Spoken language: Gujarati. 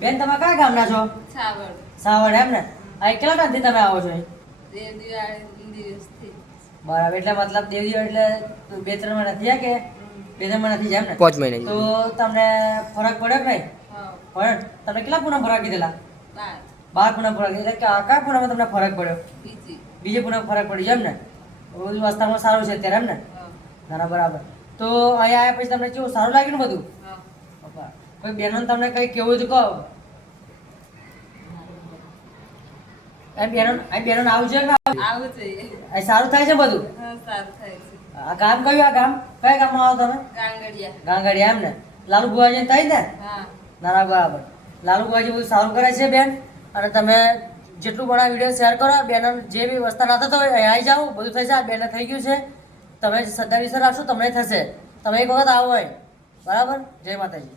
બેન તમે કયા ગામના છો? સાવડ એમ ને? આ કેટલા ટાઈમથી તમે આવો છો? બરાબર, એટલે મતલબ દેવ દિવાળી એટલે 2-3 મહિના થયા કે 2-3 મહિના થઈ જાય એમ ને? 5 મહિના. તો તમને ફરક પડ્યો કે નહીં? પણ તમને કેટલા પૂનમ ભરવા કીધેલા? 12 પૂનમ ભરવા એટલે કયા પૂનમમાં તમને ફરક પડ્યો? બીજે પૂનમ ફરક પડી જાય એમ ને? રોજ વસ્તારમાં સારું છે અત્યારે એમ ને? ના બરાબર. તો અહીંયા આવ્યા પછી તમને કેવું સારું લાગ્યું ને બધું? કોઈ બહેનો તમને કંઈ કેવું તો કહો. બહેનો આવું છે કે સારું થાય છે બધું? આ ગામ કયું? આ ગામ કયા ગામમાં આવો તમે? ગાંગડિયા એમ ને? લાલુ બુવાજી થાય ને? ના બરાબર. લાલુ બુવાજી બધું સારું કરે છે બેન. અને તમે જેટલું પણ આ વિડીયો શેર કરો, બેન જે બી વસ્તુ ના થતો હોય અહીં આવી જાઓ, બધું થઈ જાય. બેન થઈ ગયું છે. તમે શ્રદ્ધા વિશ્વાસ રાખશો તમને થશે. તમે એક વખત આવો હોય. બરાબર. જય માતાજી.